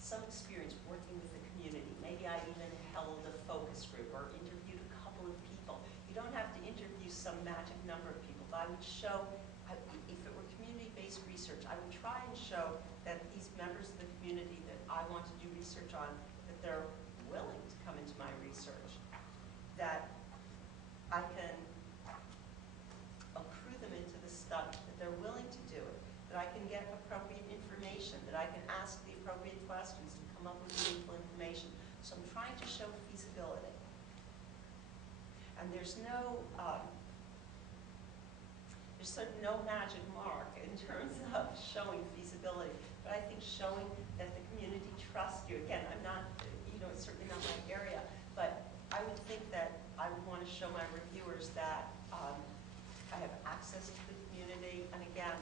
some experience working with the community. Maybe I even held a focus group or interviewed a couple of people. You don't have to interview some magic number of people, but I would show, if it were community-based research, I would try and show that these members of the community that I want to do research on, that they're willing to come into my research, that I can accrue them into the study, that they're willing to do it, that I can get appropriate information, that I can ask the appropriate questions to come up with meaningful information. So I'm trying to show feasibility. And there's sort of no magic mark in terms of showing feasibility, but I think showing that the community trusts you. Again, I'm not, it's certainly not my area, but I would think that I would want to show my reviewers that I have access to the community, and again,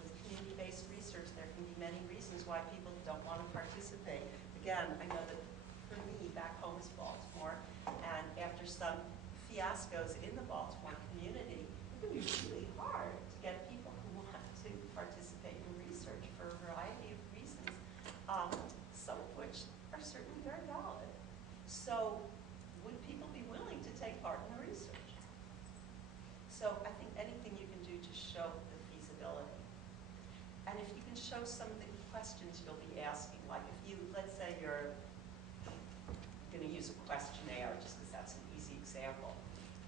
with community-based research, there can be many reasons why people don't want to participate. Again, I know that for me, back home is Baltimore, and after some fiascos in the Baltimore community, it can be really hard to get people who want to participate in research for a variety of reasons, some of which are certainly very valid. So would people be willing to take part in the research? So I think anything you can do to show the feasibility. And if you can show some of the questions you'll be asking, like if you, let's say you're going to use a questionnaire, just because that's an easy example.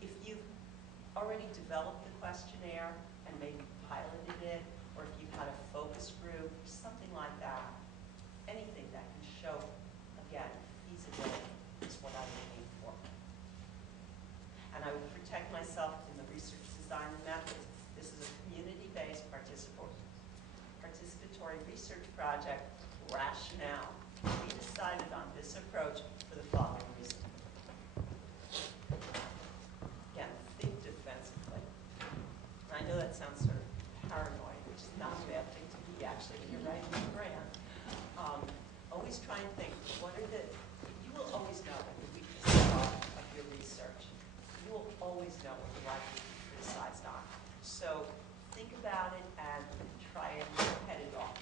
If you've already developed the questionnaire and maybe piloted it, or if you've had a focus group, something like that, anything that can show, again, feasibility is what I would aim for. And I would protect myself in the research design method. This is a community-based participatory research project rationale. We decided on this approach for the following reason. Again, think defensively. And I know that sounds sort of paranoid, which is not a bad thing to be actually when you're writing a grant. Always try and think, what are the, you will always know what the weaknesses are of your research. You will always know what you're likely to be criticized on. So think about it and try and head it off.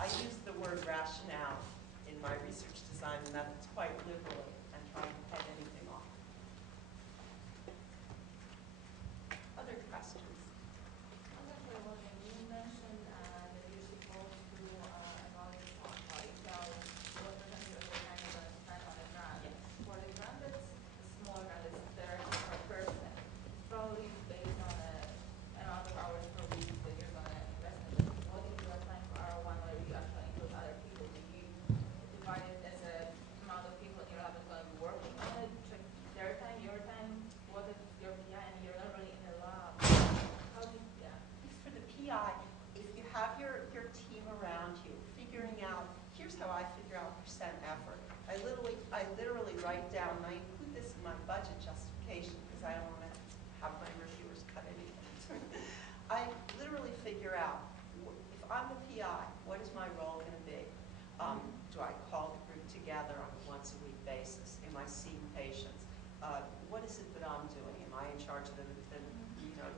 I use the word rationale in my research design methods quite liberally and try and head anything off. Other questions? I was actually wondering, you mentioned that you're supposed to evaluate what percentage of your time you're going to spend on a grant. Yes. For the grant that's a small grant, it's 30 per person. It's probably based on the amount of hours per week that you're going to invest in it. What if you're applying for R1 where you actually include other people? Do you divide it as a amount of people in your lab is going to be working on it? Check their time, your time? What if your PI and you're not really in the lab? How do you, yeah. For the PI, if you have your team around you, figuring out, here's how I figure out percent effort. I literally write down, and I include this in my budget justification because I don't want to have my reviewers cut anything. I literally figure out, if I'm the PI, what is my role going to be? Do I call the group together on a once-a-week basis? Am I seeing patients? What is it that I'm doing? Am I in charge of the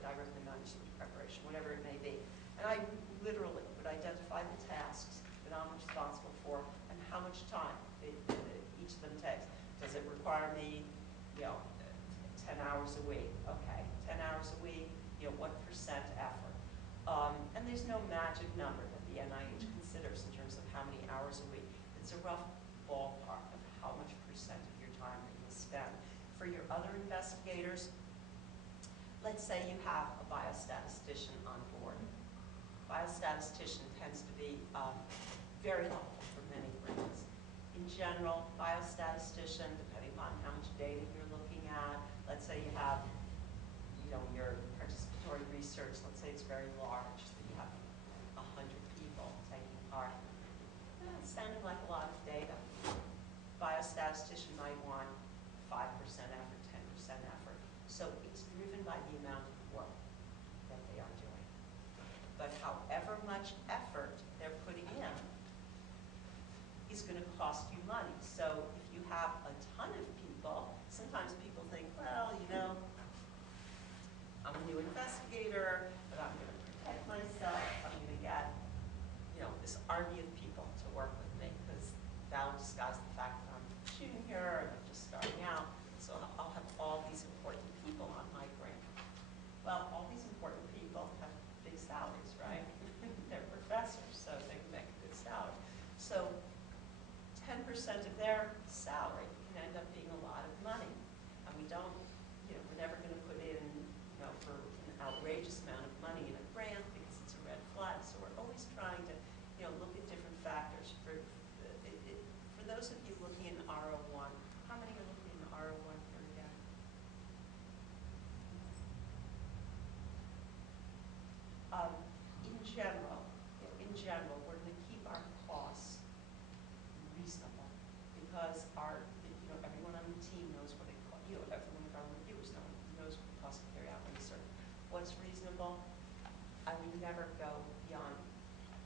directly management preparation, whatever it may be? And I literally would identify the tasks that I'm responsible for and how much time each of them takes. Does it require me, 10 hours a week? Okay, 10 hours a week, what percent effort? And there's no magic number that the NIH considers in terms of how many hours a week. It's a rough ballpark of how much percent of your time that you'll spend. For your other investigators, let's say you have a biostatistician on board. Biostatistician tends to be very helpful for many reasons. In general, biostatistician, depending on how much data you're looking at, let's say you have, your participatory research, let's say it's very large, so you have 100 people taking part. It's sounding like a lot of data. Biostatistician might want 5% effort, 10% effort. So it's driven by the amount of work that they are doing. But however much effort they're putting in is going to cost you money. So if you have a ton of people, sometimes people think, well, I'm a new investigator, but I'm going to protect myself. I'm going to get, disguise the fact that I'm junior and I'm just starting out. So I'll have all these important people on my grant. Well, all these important people have big salaries, right? They're professors, so they can make a good salary. So 10% of their salary can end up being a lot of money. And we don't, we're never going to put in, for an outrageous amount of money in a grant because it's a red flag. So we're always trying to, look at different factors. For those of you looking in R01, how many are looking in R01 here again? In general, we're going to keep our costs reasonable because everyone on the team knows what it costs. Everyone of our reviewers knows what it costs to carry out research. What's reasonable? I would never go beyond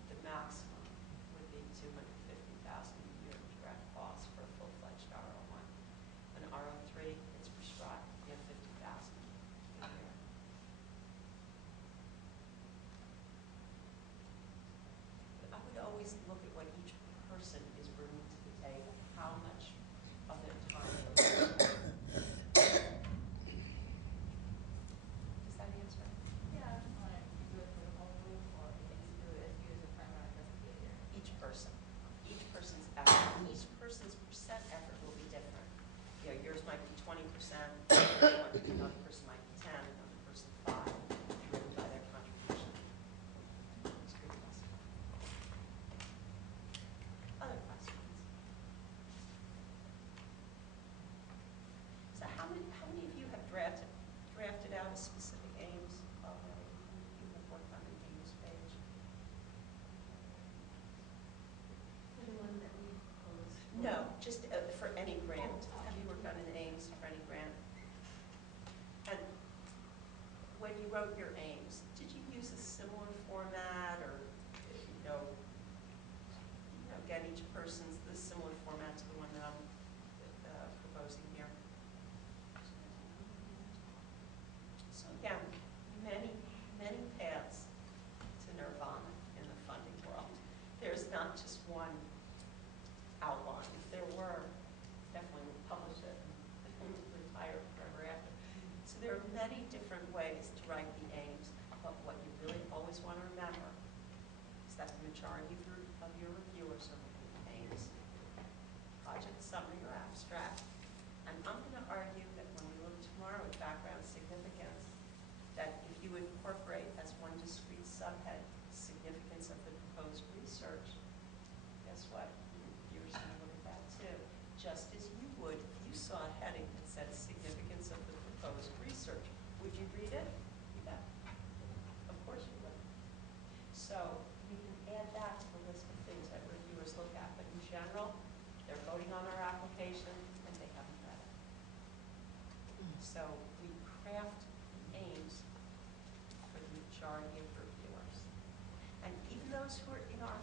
the maximum would be $250,000 a year in direct costs for a full-fledged R01. An R03, it's prescribed. You have $50,000 a year. But I would always look at what each person is bringing to the table, how much of their time goes into it. Does that answer it? Yeah, I just wanted to do it for the whole group, or can you do it as you as a primary investigator? Each person's effort, each person's percent effort will be different. Yours might be 20%, another person might be 10, another person 5, driven by their contribution. That's a good question. Other questions? So how many of you have drafted out a specific aims already? You have worked on an aims page? For the one that we proposed. No, just for any grant. Have you worked on an aims for any grant? And when you wrote your aims, did you use a similar format or, get each person's the similar format to the one that I'm proposing here? So again, many paths to nirvana in the funding world. There's not just one outline. If there were, definitely would publish it and retire forever after. So there are many different ways to write the aims, but what you really always want to remember is that the majority of your reviewers are looking at aims, project summary or abstract. And I'm going to argue that when we look tomorrow at background significance, that if you incorporate as one discrete subhead significance of the proposed research, guess what? Your reviewers going to look at that too. Just as you would if you saw a heading that said significance of the proposed research. Would you read it? Yeah. Of course you would. So we can add that to the list of things that reviewers look at. But in general, they're voting on our application and they haven't read it. So we craft the aims for the majority of reviewers. And even those who are in our